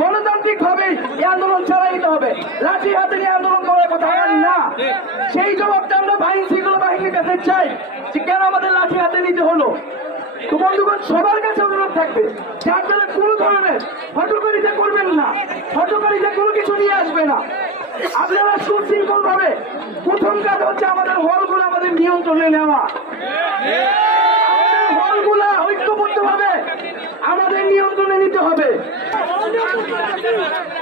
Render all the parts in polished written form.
গণতান্ত্রিক ভাবে এই আন্দোলন চালাই দিতে হবে। লাঠি হাতে নিয়ে আন্দোলন করার কথা না। সেই জবাবটা আমরা আইন শৃঙ্খলা বাহিনীর কাছে চাই যে কেন আমাদের লাঠি হাতে নিতে হলো। তো বন্ধুগণ, সবার কাছে অনুরোধ থাকবে যে আপনারা কোনো ধরনের হটকারিতা করবেন না, হটকারিতা কোনো কিছু নিয়ে আসবে না। আপনারা সুশৃঙ্খল ভাবে, প্রথম কাজ হচ্ছে আমাদের হলগুলো আমাদের নিয়ন্ত্রণে নেওয়া। হলগুলা ঐক্যবদ্ধ ভাবে আমাদের নিয়ন্ত্রণে নিতে হবে।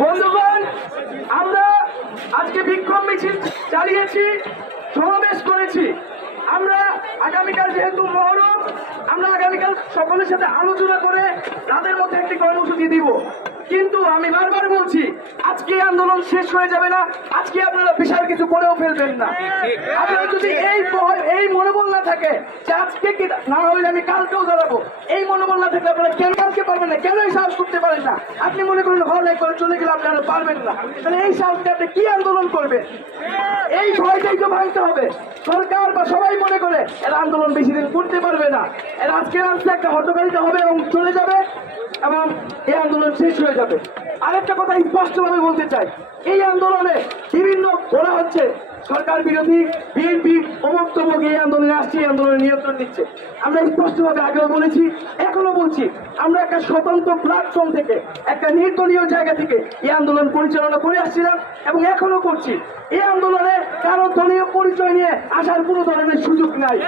বন্ধুগণ, আমরা আজকে বিক্ষোভ মিছিল চালিয়েছি, সমাবেশ করেছি। আমরা আগামীকাল যেহেতু মহরম, আমরা আগামীকাল সকলের সাথে আলোচনা করে তাদের মধ্যে একটি কর্মসূচি দিব। কিন্তু আমি বারবার বলছি, আজকে আন্দোলন শেষ হয়ে যাবে না। আজকে আপনারা বিশাল কিছু করেও ফেলবেন না। আপনারা যদি এই মনোবল না থাকে যে আজকে কি না হলে আমি কালকেও দাঁড়াবো, এই মনোবল না থাকলে আপনারা কেন কালকে পারবেন না? কেন এই সাহস করতে পারেন না? আপনি মনে করেন হলে করে চলে গেলে আপনারা পারবেন না, তাহলে এই সাহসকে আপনি কি আন্দোলন করবেন? এই ভয়টাই তো ভাঙতে হবে। সরকার বা সবাই মনে করে এরা আন্দোলন বেশি দিন করতে পারবে না, এরা আজকে রাস্তায় একটা হটকারিতা হবে এবং চলে যাবে এবং এই আন্দোলন শেষ হয়ে যাবে। আরেকটা কথা স্পষ্টভাবে বলতে চাই, এই আন্দোলনে বিভিন্ন বলা হচ্ছে সরকার বিরোধী, বিএনপি অবক্তব্য এই আন্দোলনে আসছে, এই আন্দোলনের নিয়ন্ত্রণ দিচ্ছে। আমরা স্পষ্টভাবে আগেও বলেছি, এখনো বলছি, আমরা একটা স্বতন্ত্র প্ল্যাটফর্ম থেকে, একটা নির্দলীয় জায়গা থেকে এই আন্দোলন পরিচালনা করে আসছিলাম এবং এখনো করছি। এই আন্দোলনে কারো দলীয় পরিচয় নিয়ে আসার কোনো ধরনের সুযোগ নাই।